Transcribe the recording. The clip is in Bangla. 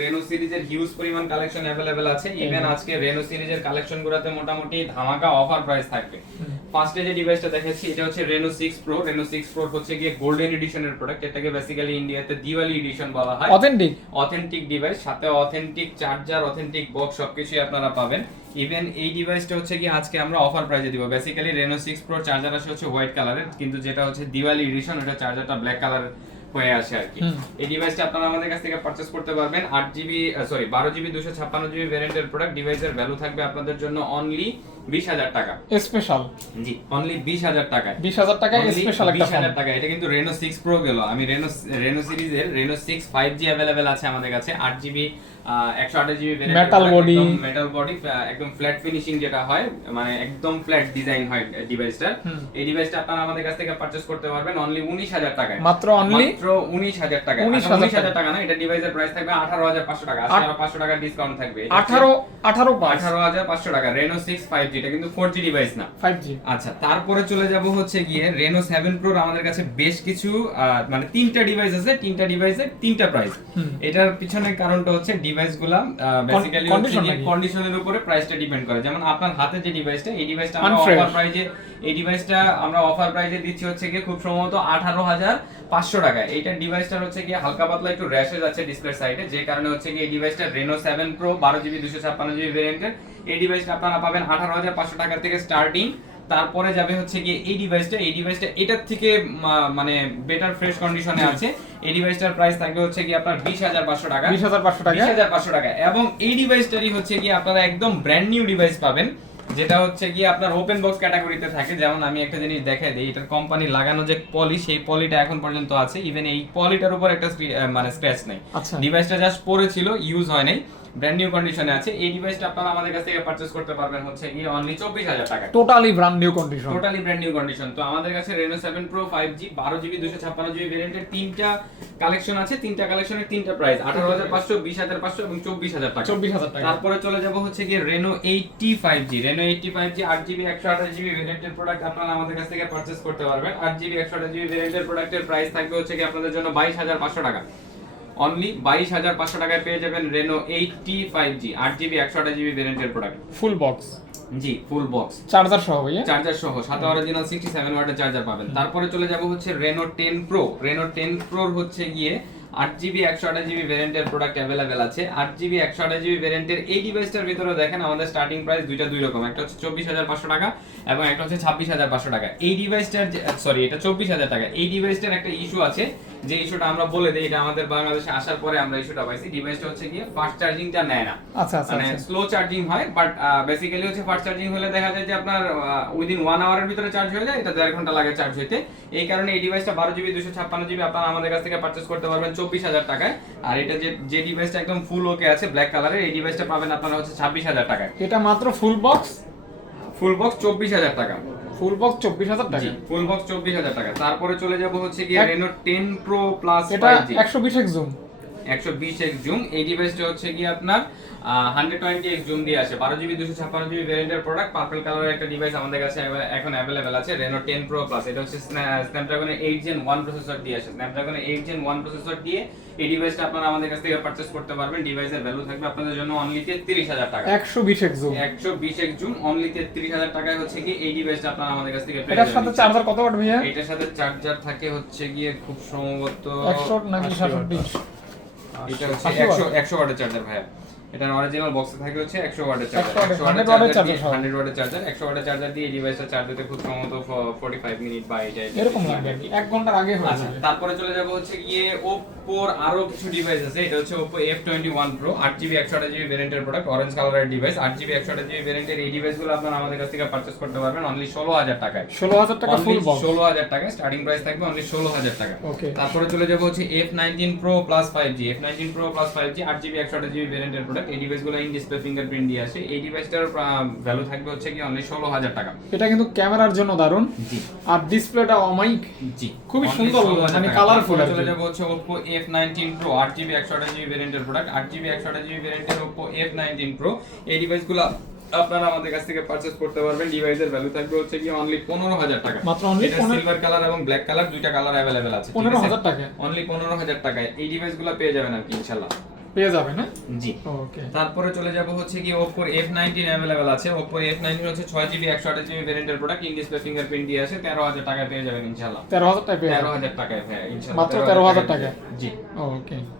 রেনো সিরিজের হিউজ পরিমাণ কালেকশন अवेलेबल আছে। ইভেন আজকে রেনো সিরিজের কালেকশনগুলোতে মোটামুটি ধামাকা অফার প্রাইস থাকবে। ফার্স্টে যে ডিভাইসটা দেখাচ্ছি এটা হচ্ছে রেনো 6 প্রো। রেনো 6 প্রো হচ্ছে গিয়ে গোল্ডেন এডিশনের প্রোডাক্ট। এটাকে বেসিক্যালি ইন্ডিয়াতে দিওয়ালি এডিশন বলা হয়। অথেন্টিক ডিভাইস, সাথে অথেন্টিক চার্জার, অথেন্টিক বক্স সবকিছুই আপনারা পাবেন। ইভেন এই ডিভাইসটা হচ্ছে কি আজকে আমরা অফার প্রাইসে দিব। বেসিক্যালি রেনো 6 প্রো চার্জার আসে হচ্ছে হোয়াইট কালারের, কিন্তু যেটা হচ্ছে দিওয়ালি এডিশন ওটা চার্জারটা ব্ল্যাক কালার হয়ে আসে আর কি। এই ডিভাইসটা আপনারা আমাদের কাছ থেকে পারচেজ করতে পারবেন। 12GB 256GB ভেরিয়েন্টের প্রোডাক্ট। ডিভাইসের ভ্যালু থাকবে আপনাদের জন্য অনলি 20000 টাকা স্পেশাল। জি, অনলি 20000 টাকা। 20000 টাকা স্পেশাল একটা 20000 টাকা। এটা কিন্তু রেনো 6 প্রো গেল। আমি রেনো সিরিজের রেনো 6 5G अवेलेबल আছে আমাদের কাছে। 8GB 128GB variant, metal body, একদম ফ্ল্যাট ফিনিশিং যেটা হয়, মানে একদম ফ্ল্যাট ডিজাইন হয় ডিভাইসটার। এই ডিভাইসটা আপনারা আমাদের কাছ থেকে পারচেজ করতে পারবেন অনলি 19000 টাকায়। মাত্র 19000 টাকা। 19000 টাকা না, এটা ডিভাইসের প্রাইস থাকবে 18500 টাকা। 500 টাকা ডিসকাউন্ট থাকবে। 18500 টাকা রেনো 6 5G। এটা কিন্তু 4G ডিভাইস না, 5G। আচ্ছা, তারপরে চলে যাব হচ্ছে গিয়ে রেনো 7 প্রোর। আমাদের কাছে বেশ কিছু মানে 3টা ডিভাইস আছে। 3টা ডিভাইসের 3টা প্রাইস। এটার পিছনে কারণটা হচ্ছে ডিভাইসগুলা বেসিক্যালি কন্ডিশনের উপরে প্রাইসটা ডিপেন্ড করে। যেমন আপনার হাতে যে ডিভাইসটা, এই ডিভাইসটা আমরা অফার প্রাইজে দিচ্ছি হচ্ছে গিয়ে খুব সম্ভবত 18500 টাকা। এইটা ডিভাইসটার হচ্ছে গিয়ে হালকা পাতলা একটু র‍্যাশেজ আছে ডিসপ্লে সাইডে, যে কারণে হচ্ছে গিয়ে এই ডিভাইসটা রেনো 7 প্রো 12GB 256GB ভেরিয়েন্টের এই ডিভাইসটা আপনারা পাবেন 18500 টাকা থেকে স্টার্টিং। তারপরে যাবে হচ্ছে গিয়ে এই ডিভাইসটা এটার থেকে মানে বেটার ফ্রেশ কন্ডিশনে আছে। এই ডিভাইসটার প্রাইস থাকবে হচ্ছে গিয়ে আপনার 20500 টাকা। 20500 টাকা। এবং এই ডিভাইসটারই হচ্ছে গিয়ে আপনারা একদম ব্র্যান্ড নিউ ডিভাইস পাবেন, যেটা হচ্ছে গিয়ে আপনার ওপেন বক্স ক্যাটাগরিতে থাকে। যেমন আমি একটা জিনিস দেখাই দিই, এটার কোম্পানি লাগানো যে পলি, সেই পলিটা এখন পর্যন্ত আছে। ইভেন এই পলিটার উপর একটা মানে স্ক্র্যাচ নেই। ডিভাইসটা জাস্ট পড়েছিল, ইউজ হয় নাই, ব্র্যান্ড নিউ কন্ডিশনে আছে। এই ডিভাইসটা আপনারা আমাদের কাছ থেকে পারচেজ করতে পারবেন হচ্ছে গিয়ে অনলি 24000 টাকা। Totally brand new condition. তো আমাদের কাছে Reno 7 pro 5G 12GB 256GB ভেরিয়েন্টের 3টা কালেকশন আছে। 3টা কালেকশনের 3টা প্রাইস 18500, 20500 এবং 24000 টাকা। তারপরে চলে যাব হচ্ছে গিয়ে Reno 80 5G। Reno 80 5G 8GB 128GB ভেরিয়েন্টের প্রোডাক্ট আপনারা আমাদের কাছ থেকে পারচেজ করতে পারবেন। 8GB 128GB ভেরিয়েন্টের প্রোডাক্টের প্রাইস থাকবে হচ্ছে গিয়ে আপনাদের জন্য 22500 টাকা। অনলি 22500 টাকায় পেয়ে যাবেন রেনো 80 5G 8GB 128GB ভেরিয়েন্টের প্রোডাক্ট। Full box. জি, ফুল বক্স, চার্জার সহ ভাইয়া, চার্জার সহ, সাথে অরিজিনাল 67 ওয়াটের চার্জার পাবেন। তারপরে চলে যাব হচ্ছে রেনো 10 প্রো। রেনো 10 প্রোর হচ্ছে গিয়ে 8GB 128GB ভেরিয়েন্টের প্রোডাক্ট अवेलेबल আছে। 8GB 128GB ভেরিয়েন্টের এই ডিভাইসটার ভিতরে দেখেন আমাদের স্টার্টিং প্রাইস দুই রকম, একটা হচ্ছে 24500 টাকা এবং একটা হচ্ছে 26500 টাকা। এই ডিভাইসটার এটা 24000 টাকা। এই ডিভাইসটার একটা ইস্যু আছে, যে ইস্যুটা আমরা বলে দেই, এটা আমাদের বাংলাদেশে আসার পরে আমরা ইস্যুটা পাইছি। ডিভাইসটা হচ্ছে গিয়ে ফাস্ট চার্জিংটা নেয় না। মানে স্লো চার্জিং হয়, বাট বেসিক্যালি হচ্ছে ফাস্ট চার্জিং হলে দেখা যায় যে আপনার উইদিন 1 আওয়ারের ভিতরে চার্জ হয়ে যায়, এটা 1.5 ঘন্টা লাগে চার্জ হইতে। এই কারণে এই ডিভাইসটা 12GB 256GB আপনারা আমাদের কাছ থেকে পারচেজ করতে পারবেন 24000 টাকায়। আর এটা যে ডিভাইসটা একদম ফুল ওকে আছে ব্ল্যাক কালারের, এই ডিভাইসটা পাবেন আপনারা হচ্ছে 26000 টাকায়। এটা মাত্র ফুল বক্স 24000 টাকা। ফুল বক্স 24000 টাকা। ফুল বক্স 24000 টাকা। তারপরে চলে যাব হচ্ছে গিয়ে রেনো 10 প্রো প্লাস 5G। এটা 120x জুম। 120x zoom. এই ডিভাইসটা হচ্ছে গিয়ে আপনার 120x জুম দিয়ে আসে। 12GB 256GB ভেরিয়েন্টের প্রোডাক্ট, পার্পল কালারের একটা ডিভাইস আমাদের কাছে এখন अवेलेबल আছে রেনো 10 প্রো প্লাস। এটা হচ্ছে স্ন্যাপড্রাগনের 8 Gen 1 প্রসেসর দিয়ে আসে। স্ন্যাপড্রাগনের 8 Gen 1 প্রসেসর দিয়ে এই ডিভাইসটা আপনারা আমাদের কাছ থেকে পারচেজ করতে পারবেন। ডিভাইসের ভ্যালু থাকবে আপনাদের জন্য অনলি 33000 টাকা। 120x zoom, 120x zoom only 33000 টাকায় হচ্ছে কি এই ডিভাইসটা আপনারা আমাদের কাছ থেকে পেয়ে যাবেন। এটার সাথে চার্জার কত ওয়াট ভাইয়া? এটার সাথে চার্জার থাকে হচ্ছে গিয়ে খুব সম্ভবত 100 নাকি 720। এটা হচ্ছে 100 ওয়াটের চার্জার ভাইয়া। এটার অরিজিনাল বক্সে থাকে হচ্ছে 100 ওয়াটের চার্জার। 100 ওয়াটের চার্জার 100 ওয়াটের চার্জার দিয়ে এই ডিভাইসটা চার্জ দিতে খুব সম্ভবত 45 মিনিট বা এই টাইপের এরকম লাগবে, 1 ঘন্টার আগে হয়ে যাবে। তারপরে চলে যাব হচ্ছে গিয়ে Oppo আরো কিছু ডিভাইস আছে। এটা হচ্ছে Oppo F21 Pro 8GB 128GB ভেরিয়েন্টের প্রোডাক্ট, অরেঞ্জ কালারের ডিভাইস। 8GB 128GB ভেরিয়েন্টের এই ডিভাইসগুলো আপনারা আমাদের কাছ থেকে পারচেজ করতে পারবেন অনলি 16000 টাকায়। 16000 টাকা ফুল বক্স, 16000 টাকা স্টার্টিং প্রাইস থাকবে অনলি 16000 টাকা। তারপরে চলে যাব হচ্ছে F19 Pro Plus 5G। F19 Pro Plus 5G 8GB 128GB ভেরিয়েন্টের প্রোডাক্ট। এই ডিভাইসগুলো ইন ডিসপ্লে ফিঙ্গারপ্রিন্ট দিয়ে আসে। এই ডিভাইসটার ভ্যালু থাকবে হচ্ছে কি অনলি 16000 টাকা। এটা কিন্তু ক্যামেরার জন্য দারুন। জি, আর ডিসপ্লেটা অমাইক, জি, খুবই সুন্দর, মানে কালারফুল। চলে যাব হচ্ছে Oppo F19 Pro 8GB 128GB ভেরিয়েন্টের প্রোডাক্ট। 8GB 128GB ভেরিয়েন্টের Oppo F19 Pro এই ডিভাইসগুলো আপনারা আমাদের কাছ থেকে পারচেজ করতে পারবেন। ডিভাইসের ভ্যালু থাকবে হচ্ছে কি অনলি 15000 টাকা। মাত্র অনলি সিলভার কালার এবং ব্ল্যাক কালার দুইটা কালার अवेलेबल আছে। 15000 টাকা, অনলি 15000 টাকায় এই ডিভাইসগুলো পেয়ে যাবেন আর কি ইনশাআল্লাহ। পেয়ে যাবেন, হ্যাঁ? জি। ওকে। তারপরে চলে যাব হচ্ছে কি Oppo F19 अवेलेबल আছে। Oppo F19 হচ্ছে 6GB 128GB ভেরিয়েন্টের প্রোডাক্ট, ইন ডিসপ্লে ফিঙ্গারপ্রিন্ট দিয়ে আছে, 13000 টাকায় পেয়ে যাবেন ইনশাআল্লাহ। 13,000 টাকা পেয়ে যাবেন। 13000 টাকায়, হ্যাঁ ইনশাআল্লাহ। মাত্র 13,000 টাকায়। জি। ওকে।